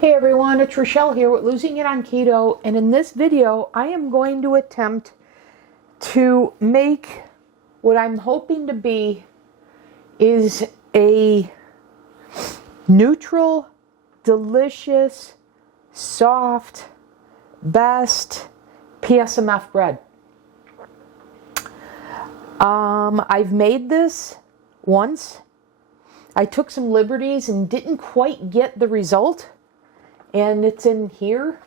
Hey everyone, it's Rochelle here with Losing It on Keto, and in this video I am going to attempt to make what I'm hoping to be is a neutral, delicious, soft, best PSMF bread. I've made this once. I took some liberties and didn't quite get the result. And it's in here,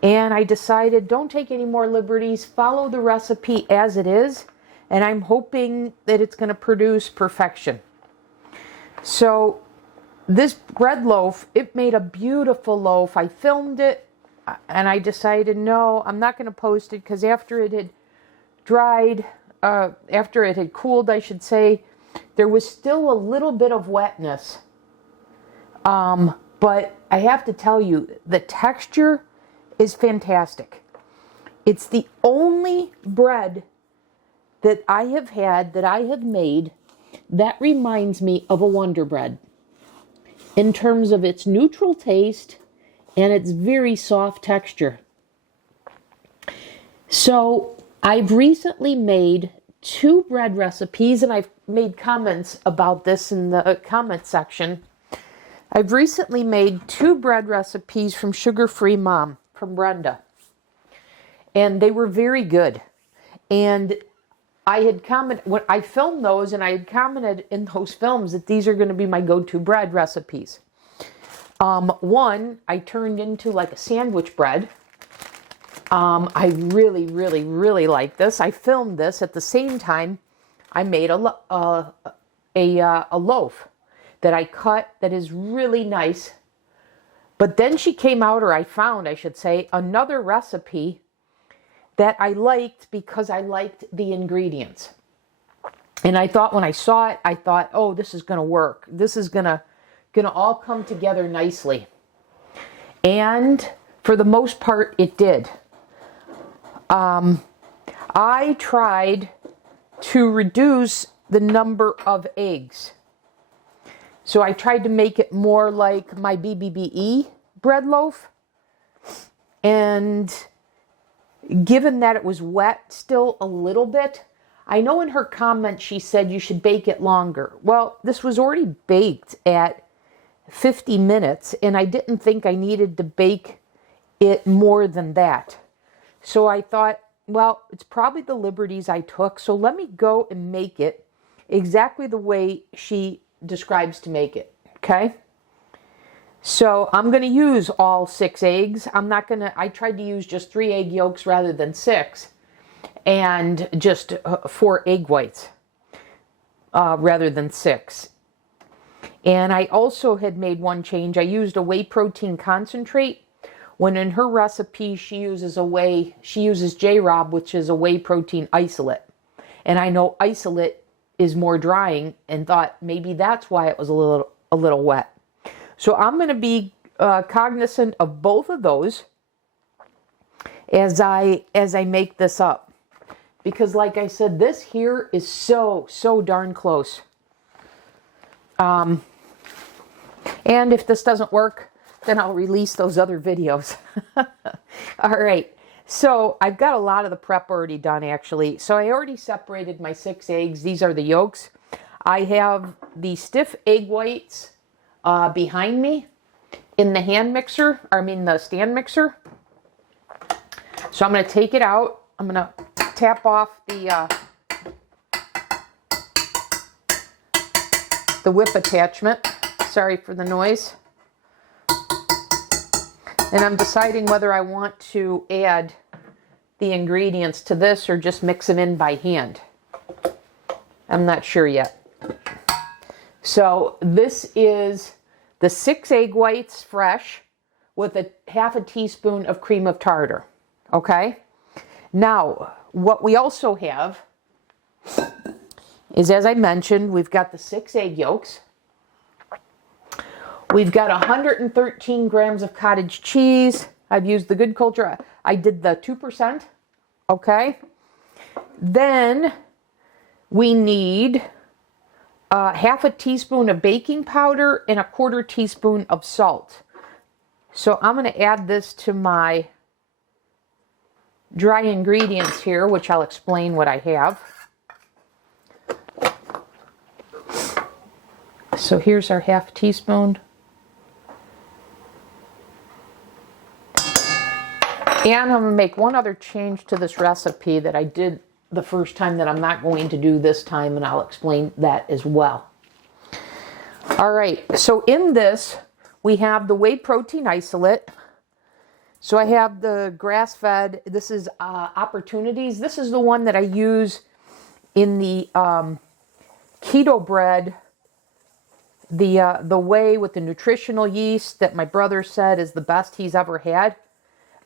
and I decided don't take any more liberties, follow the recipe as it is, and I'm hoping that it's going to produce perfection. So this bread loaf, it made a beautiful loaf. I filmed it, and I decided no, I'm not going to post it because after it had dried, after it had cooled, I should say, there was still a little bit of wetness. But I have to tell you, the texture is fantastic. It's the only bread that I have had, that I have made, that reminds me of a Wonder Bread in terms of its neutral taste and its very soft texture. So I've recently made 2 bread recipes, and I've made comments about this in the comment section. I've recently made 2 bread recipes from SugarFreeMom, from Brenda. And they were very good. And I had commented, when I filmed those, and I had commented in those films that these are going to be my go-to bread recipes. One, I turned into like a sandwich bread. I really, really, really like this. I filmed this at the same time I made a loaf that I cut that is really nice. But then she came out, or I found, I should say, another recipe that I liked because I liked the ingredients. And I thought when I saw it, I thought, oh, this is going to work. This is going to all come together nicely. And for the most part, it did. I tried to reduce the number of eggs. So I tried to make it more like my BBBE bread loaf. And given that it was wet still a little bit, I know in her comment she said you should bake it longer. Well, this was already baked at 50 minutes, and I didn't think I needed to bake it more than that. So I thought, well, it's probably the liberties I took, so let me go and make it exactly the way she describes to make it. Okay, so I'm going to use all 6 eggs. I tried to use just 3 egg yolks rather than 6, and just 4 egg whites rather than 6. And I also had made one change. I used a whey protein concentrate, when in her recipe she uses J-Rob, which is a whey protein isolate. And I know isolate is more drying, and thought maybe that's why it was a little wet. So I'm going to be cognizant of both of those as I make this up, because like I said, this here is so darn close. And if this doesn't work, then I'll release those other videos. All right. So I've got a lot of the prep already done, actually. So I already separated my 6 eggs. These are the yolks. I have the stiff egg whites behind me in the the stand mixer. So I'm going to take it out. I'm going to tap off the whip attachment. Sorry for the noise. And I'm deciding whether I want to add the ingredients to this or just mix them in by hand. I'm not sure yet. So this is the 6 egg whites fresh with half a teaspoon of cream of tartar. Okay? Now, what we also have is, as I mentioned, we've got the 6 egg yolks. We've got 113 grams of cottage cheese. I've used the Good Culture. I did the 2%. Okay. Then we need half a teaspoon of baking powder and a 1/4 teaspoon of salt. So I'm going to add this to my dry ingredients here, which I'll explain what I have. So here's our half teaspoon. And I'm going to make one other change to this recipe that I did the first time that I'm not going to do this time, and I'll explain that as well. All right, so in this, we have the whey protein isolate. So I have the grass-fed, this is Opportunities. This is the one that I use in the keto bread, the whey with the nutritional yeast that my brother said is the best he's ever had.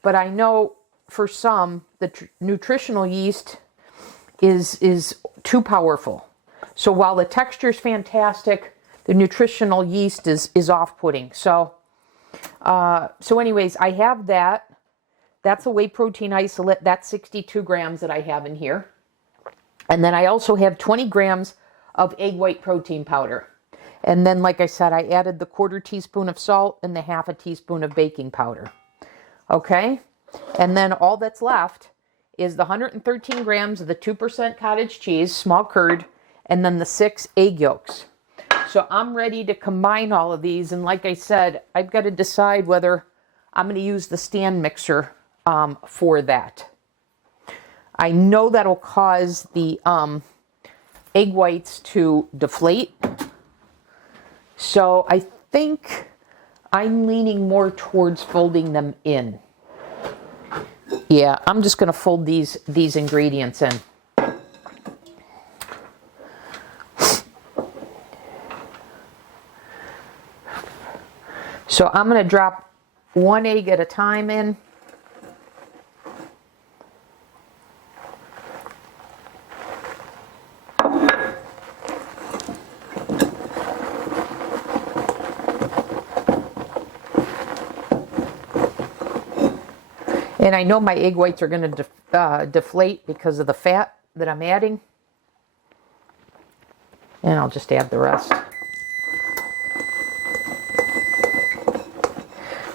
But I know for some, the nutritional yeast is too powerful. So while the texture is fantastic, the nutritional yeast is off-putting. So anyways, I have that. That's a whey protein isolate. That's 62 grams that I have in here. And then I also have 20 grams of egg white protein powder. And then, like I said, I added the 1/4 teaspoon of salt and the 1/2 teaspoon of baking powder. Okay? And then all that's left is the 113 grams of the 2% cottage cheese, small curd, and then the 6 egg yolks. So I'm ready to combine all of these. And like I said, I've got to decide whether I'm going to use the stand mixer for that. I know that'll cause the egg whites to deflate. So I think I'm leaning more towards folding them in. Yeah, I'm just going to fold these ingredients in. So I'm going to drop 1 egg at a time in. And I know my egg whites are going to deflate because of the fat that I'm adding. And I'll just add the rest.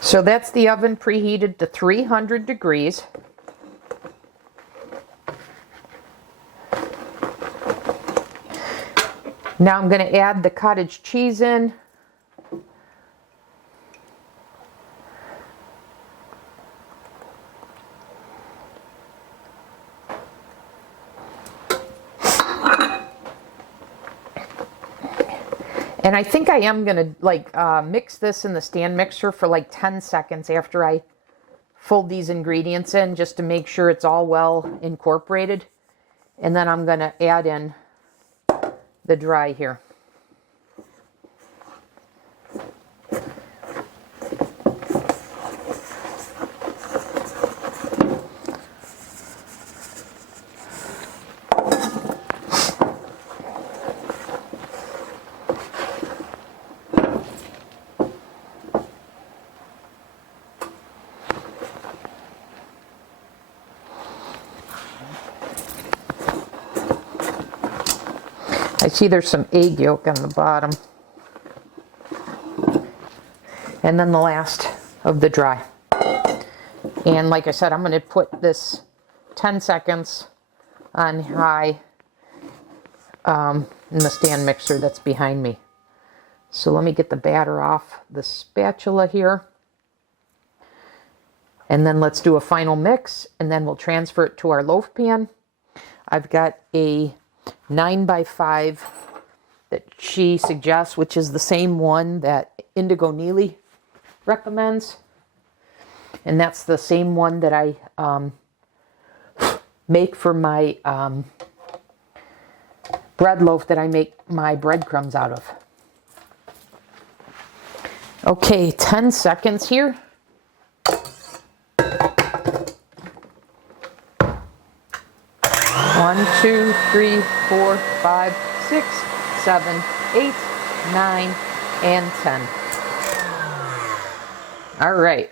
So that's the oven preheated to 300 degrees. Now I'm going to add the cottage cheese in. And I think I am going to mix this in the stand mixer for like 10 seconds after I fold these ingredients in, just to make sure it's all well incorporated. And then I'm going to add in the dry here. I see there's some egg yolk on the bottom. And then the last of the dry. And like I said, I'm going to put this 10 seconds on high in the stand mixer that's behind me. So let me get the batter off the spatula here. And then let's do a final mix, and then we'll transfer it to our loaf pan. I've got a 9x5 that she suggests, which is the same one that Indigo Neely recommends. And that's the same one that I make for my bread loaf that I make my breadcrumbs out of. Okay, 10 seconds here. 1, 2, 3, 4, 5, 6, 7, 8, 9, and 10. All right.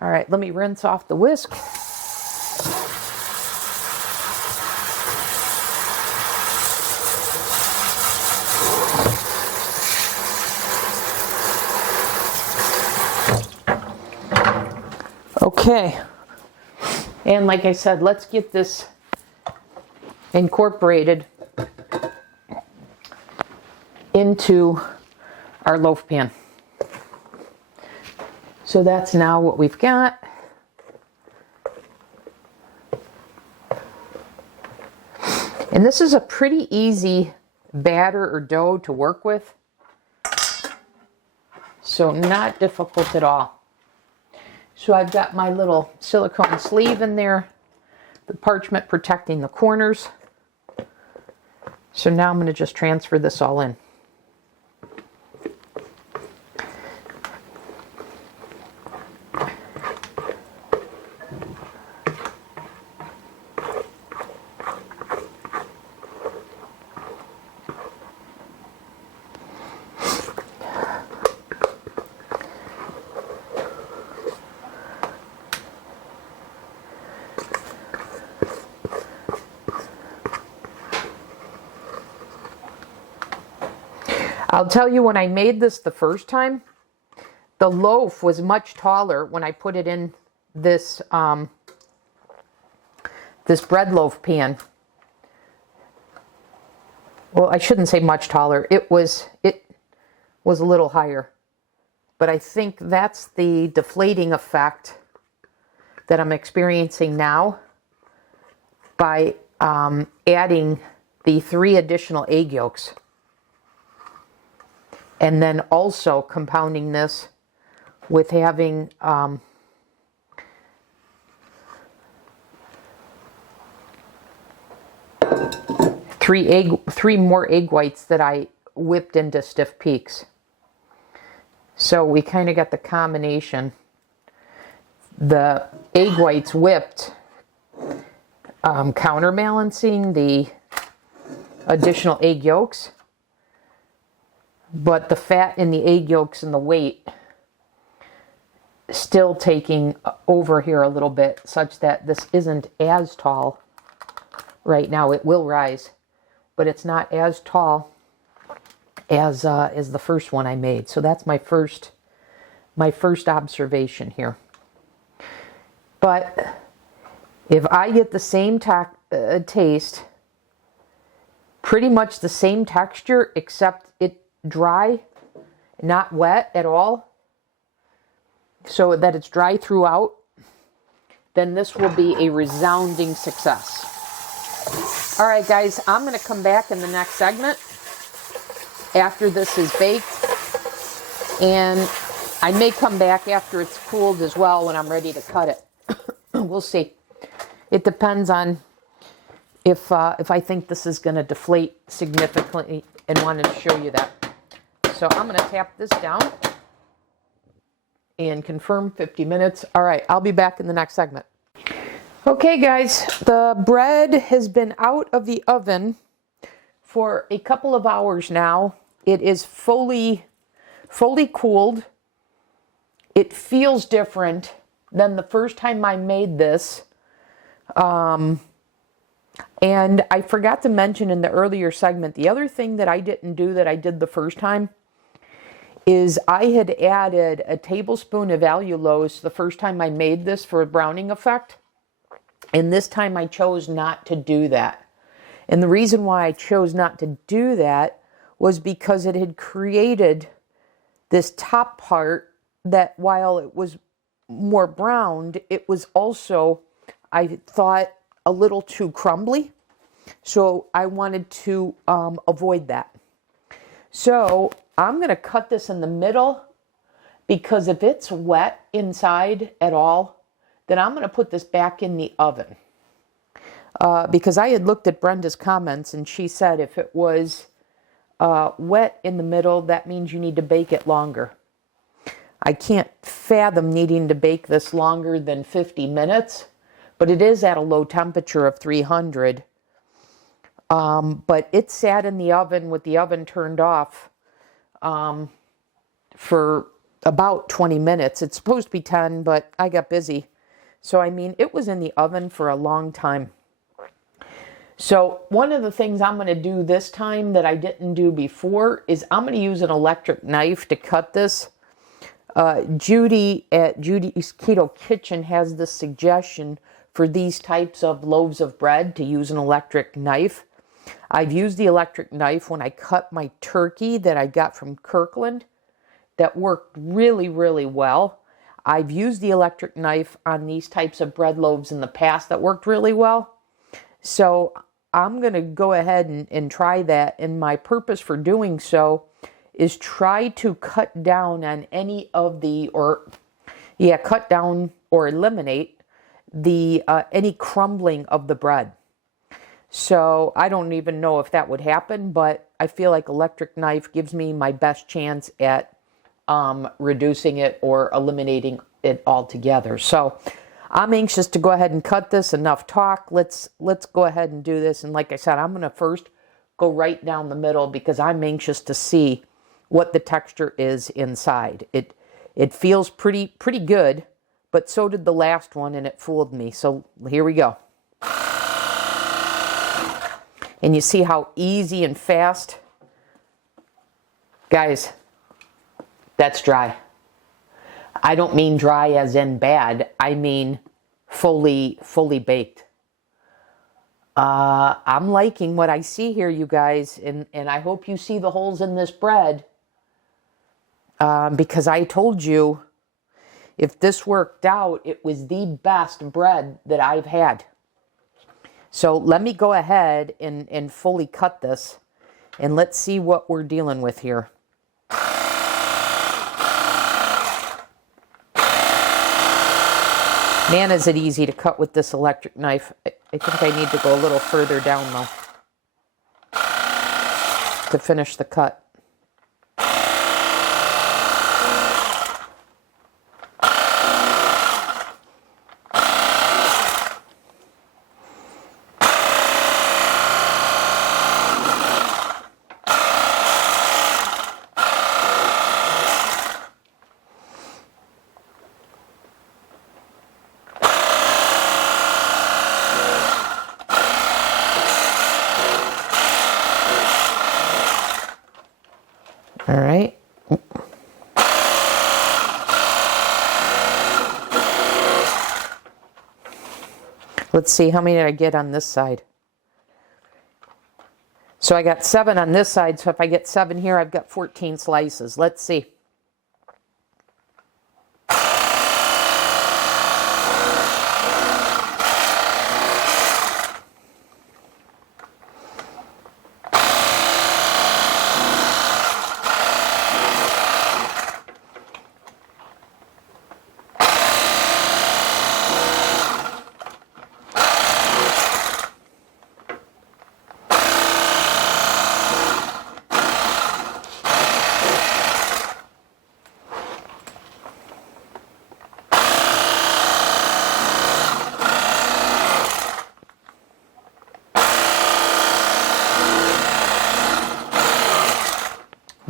All right, let me rinse off the whisk. Okay. And like I said, let's get this incorporated into our loaf pan. So that's now what we've got. And this is a pretty easy batter or dough to work with. So not difficult at all. So I've got my little silicone sleeve in there, the parchment protecting the corners. So now I'm going to just transfer this all in. I'll tell you, when I made this the first time, the loaf was much taller when I put it in this this bread loaf pan. Well, I shouldn't say much taller. It was a little higher. But I think that's the deflating effect that I'm experiencing now by adding the 3 additional egg yolks. And then also compounding this with having 3 more egg whites that I whipped into stiff peaks. So we kind of got the combination. The egg whites whipped, counterbalancing the additional egg yolks. But the fat in the egg yolks and the weight still taking over here a little bit, such that this isn't as tall right now. It will rise, but it's not as tall as the first one I made. So that's my first observation here. But if I get the same taste, pretty much the same texture, except it dry, not wet at all, so that it's dry throughout, then this will be a resounding success. All right, guys, I'm going to come back in the next segment after this is baked, and I may come back after it's cooled as well when I'm ready to cut it. We'll see. It depends on if I think this is going to deflate significantly, and wanted to show you that. So I'm going to tap this down and confirm 50 minutes. All right, I'll be back in the next segment. Okay, guys, the bread has been out of the oven for a couple of hours now. It is fully cooled. It feels different than the first time I made this. And I forgot to mention in the earlier segment, the other thing that I didn't do that I did the first time is I had added a tablespoon of allulose the first time I made this for a browning effect. And this time I chose not to do that. And the reason why I chose not to do that was because it had created this top part that, while it was more browned, it was also, I thought, a little too crumbly. So I wanted to avoid that. So I'm going to cut this in the middle, because if it's wet inside at all, then I'm going to put this back in the oven. Because I had looked at Brenda's comments, and she said if it was wet in the middle, that means you need to bake it longer. I can't fathom needing to bake this longer than 50 minutes, but it is at a low temperature of 300. But it sat in the oven with the oven turned off for about 20 minutes. It's supposed to be 10, but I got busy. So, I mean, it was in the oven for a long time. So one of the things I'm going to do this time that I didn't do before is I'm going to use an electric knife to cut this. Judy at Judy's Keto Kitchen has this suggestion for these types of loaves of bread to use an electric knife. I've used the electric knife when I cut my turkey that I got from Kirkland. That worked really, really well. I've used the electric knife on these types of bread loaves in the past that worked really well. So I'm going to go ahead and try that. And my purpose for doing so is try to cut down on any of the, cut down or eliminate the any crumbling of the bread. So I don't even know if that would happen, but I feel like electric knife gives me my best chance at reducing it or eliminating it altogether. So I'm anxious to go ahead and cut this. Enough talk. Let's go ahead and do this. And like I said, I'm going to first go right down the middle because I'm anxious to see what the texture is inside. It feels pretty good, but so did the last one, and it fooled me. So here we go. And you see how easy and fast, guys, that's dry. I don't mean dry as in bad. I mean fully baked. I'm liking what I see here, you guys, and I hope you see the holes in this bread, because I told you if this worked out, it was the best bread that I've had. So let me go ahead and fully cut this, and let's see what we're dealing with here. Man, is it easy to cut with this electric knife. I think I need to go a little further down, though, to finish the cut. All right. Let's see, how many did I get on this side? So I got 7 on this side, so if I get 7 here, I've got 14 slices. Let's see.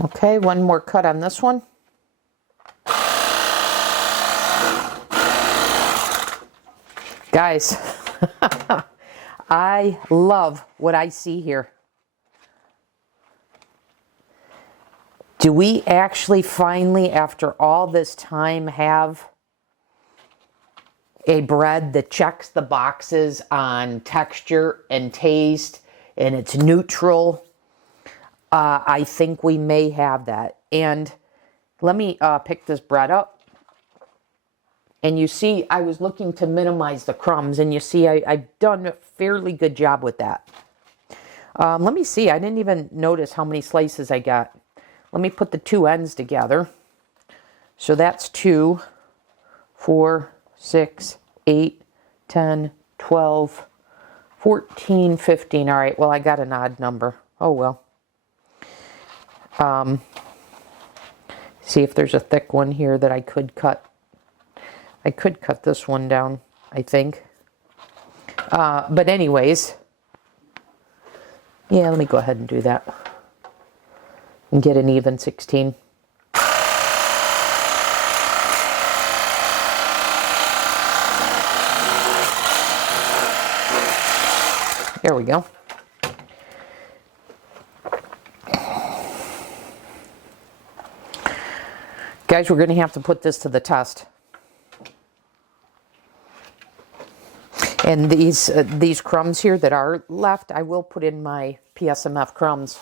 Okay, one more cut on this one. Guys, I love what I see here. Do we actually finally, after all this time, have a bread that checks the boxes on texture and taste, and it's neutral? I think we may have that. And let me pick this bread up. And you see, I was looking to minimize the crumbs, and you see I've done a fairly good job with that. Let me see. I didn't even notice how many slices I got. Let me put the two ends together. So that's 2, 4, 6, 8, 10, 12, 14, 15. All right, well, I got an odd number. Oh, well. See if there's a thick one here that I could cut. I could cut this one down, I think. But anyways, yeah, let me go ahead and do that. And get an even 16. There we go. Guys, we're going to have to put this to the test. And these crumbs here that are left, I will put in my PSMF crumbs.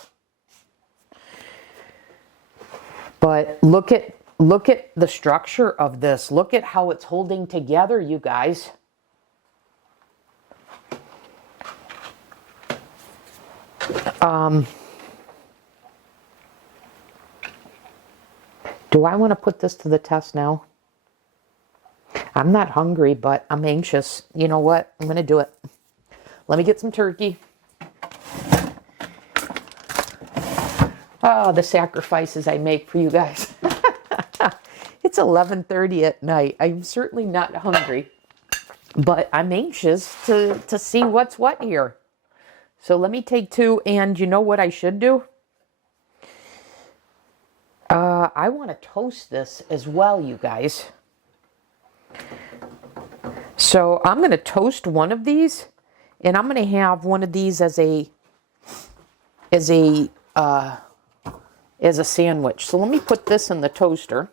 But look at the structure of this. Look at how it's holding together, you guys. Do I want to put this to the test now? I'm not hungry, but I'm anxious. You know what? I'm going to do it. Let me get some turkey. Oh, the sacrifices I make for you guys. It's 11:30 at night. I'm certainly not hungry, but I'm anxious to see what's what here. So let me take 2, and you know what I should do? I want to toast this as well, you guys. So I'm going to toast one of these, and I'm going to have one of these as a sandwich. So let me put this in the toaster.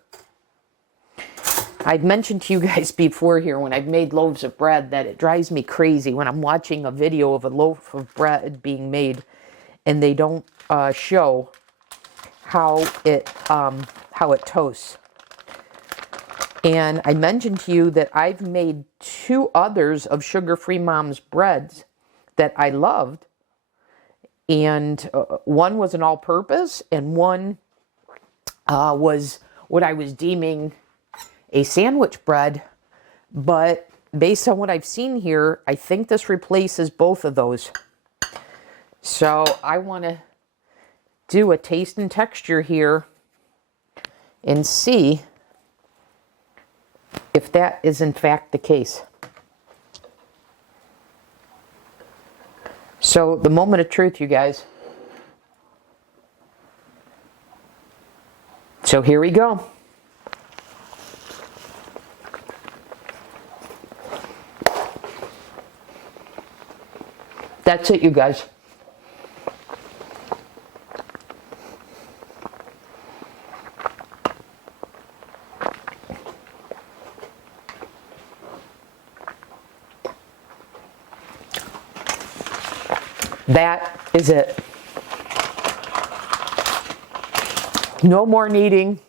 I've mentioned to you guys before here when I've made loaves of bread that it drives me crazy when I'm watching a video of a loaf of bread being made and they don't show how it toasts. And I mentioned to you that I've made 2 others of SugarFreeMom's breads that I loved. And one was an all-purpose, and one was what I was deeming a sandwich bread. But based on what I've seen here, I think this replaces both of those. So I want to do a taste and texture here and see if that is in fact the case. So the moment of truth, you guys. So here we go. That's it, you guys. That is it. No more needing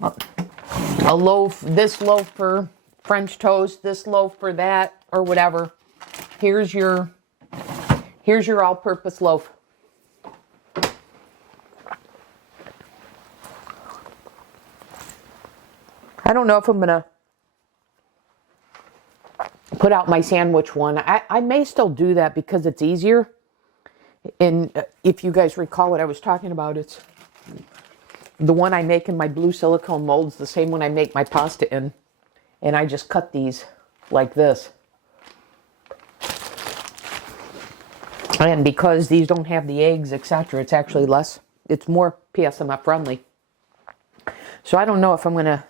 a loaf, this loaf for French toast, this loaf for that, or whatever. Here's your all-purpose loaf. I don't know if I'm going to put out my sandwich one. I may still do that because it's easier. And if you guys recall what I was talking about, it's the one I make in my blue silicone molds, the same one I make my pasta in. And I just cut these like this. And because these don't have the eggs, etc., it's actually less, it's more PSMF friendly. So I don't know if I'm going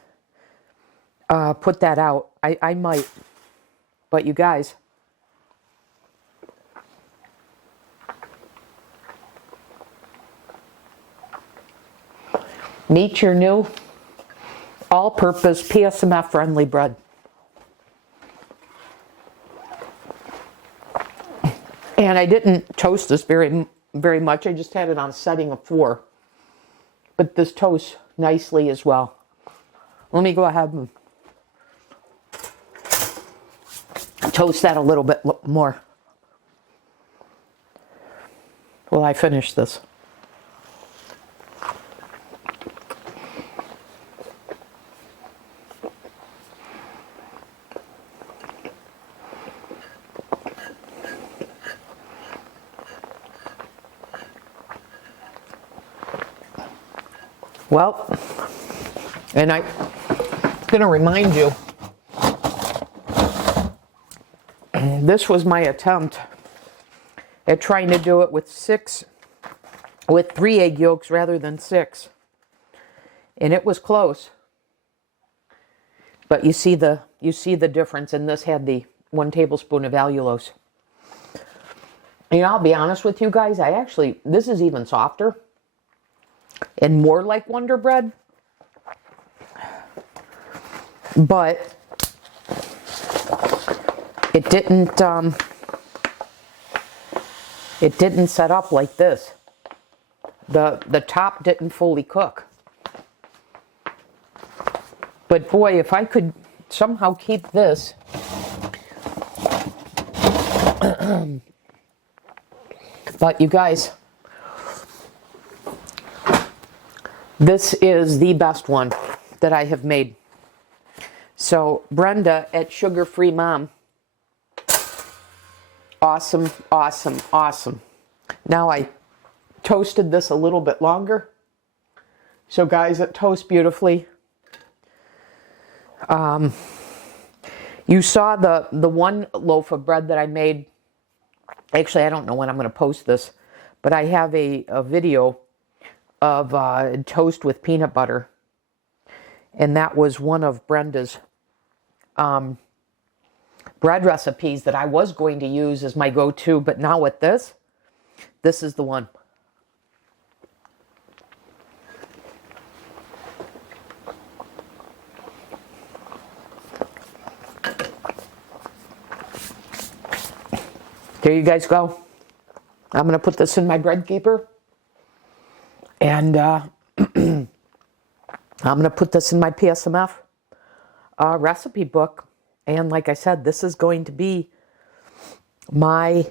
to put that out. I might. But you guys, meet your new all-purpose PSMF friendly bread. And I didn't toast this very much. I just had it on a setting of 4. But this toasts nicely as well. Let me go ahead and toast that a little bit more while I finish this. Well, and I'm going to remind you, this was my attempt at trying to do it with 3 egg yolks rather than 6. And it was close. But you see the difference, and this had the 1 tablespoon of allulose. And I'll be honest with you guys, this is even softer and more like Wonder Bread but it didn't set up like this. The top didn't fully cook. But boy, if I could somehow keep this but you guys, this is the best one that I have made. So Brenda at SugarFreeMom, awesome, awesome, awesome. Now I toasted this a little bit longer. So guys, it toasts beautifully. You saw the one loaf of bread that I made. Actually, I don't know when I'm going to post this, but I have a video of toast with peanut butter. And that was one of Brenda's bread recipes that I was going to use as my go-to, but now with this is the one. There you guys go. I'm going to put this in my bread keeper. And I'm going to put this in my PSMF recipe book. And like I said, this is going to be my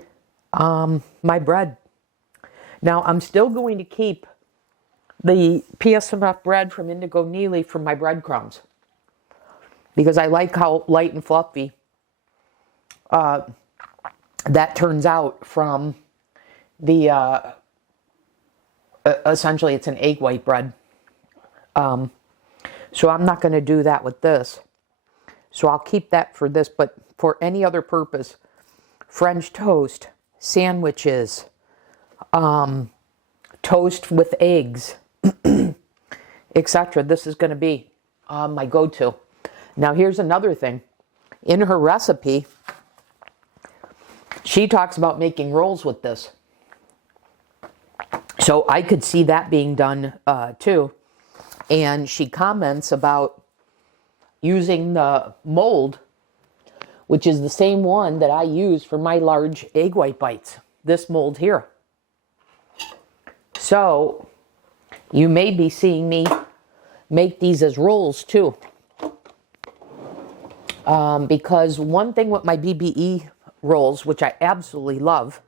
my bread. Now, I'm still going to keep the PSMF bread from Indigo Neely for my breadcrumbs, because I like how light and fluffy that turns out from the essentially it's an egg white bread. So I'm not going to do that with this. So I'll keep that for this, but for any other purpose, French toast, sandwiches, toast with eggs, etc. This is going to be my go-to. Now here's another thing. In her recipe, she talks about making rolls with this. So I could see that being done too. And she comments about using the mold, which is the same one that I use for my large egg white bites. This mold here. So you may be seeing me make these as rolls too. Because one thing with my BBE rolls, which I absolutely love,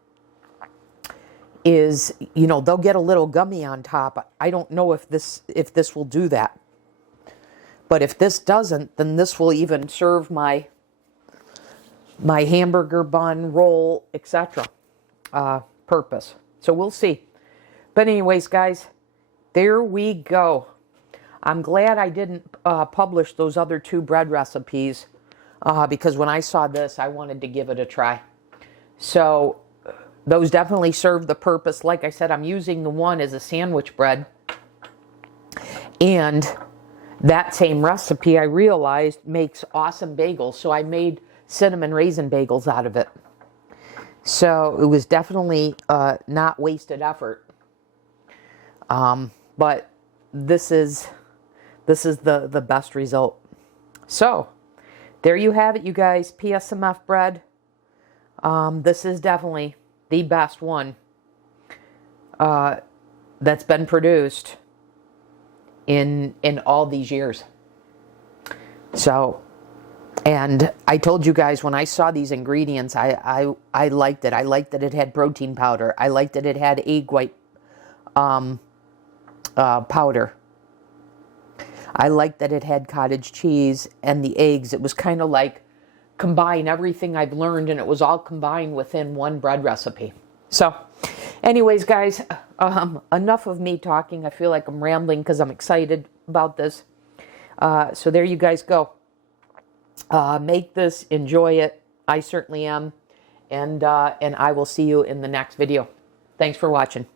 is, you know, they'll get a little gummy on top. I don't know if this will do that. But if this doesn't, then this will even serve my hamburger bun, roll, etc. Purpose. So we'll see. But anyways, guys, there we go. I'm glad I didn't publish those other two bread recipes because when I saw this, I wanted to give it a try. So those definitely serve the purpose. Like I said, I'm using the one as a sandwich bread. And that same recipe, I realized, makes awesome bagels. So I made cinnamon raisin bagels out of it. So it was definitely not wasted effort. But this is the best result. So there you have it, you guys. PSMF bread. This is definitely the best one that's been produced in all these years. So, and I told you guys when I saw these ingredients, I liked it. I liked that it had protein powder. I liked that it had egg white powder. I liked that it had cottage cheese and the eggs. It was kind of like combine everything I've learned, and it was all combined within one bread recipe. So anyways, guys, enough of me talking. I feel like I'm rambling because I'm excited about this. So there you guys go. Make this, enjoy it. I certainly am. And I will see you in the next video. Thanks for watching.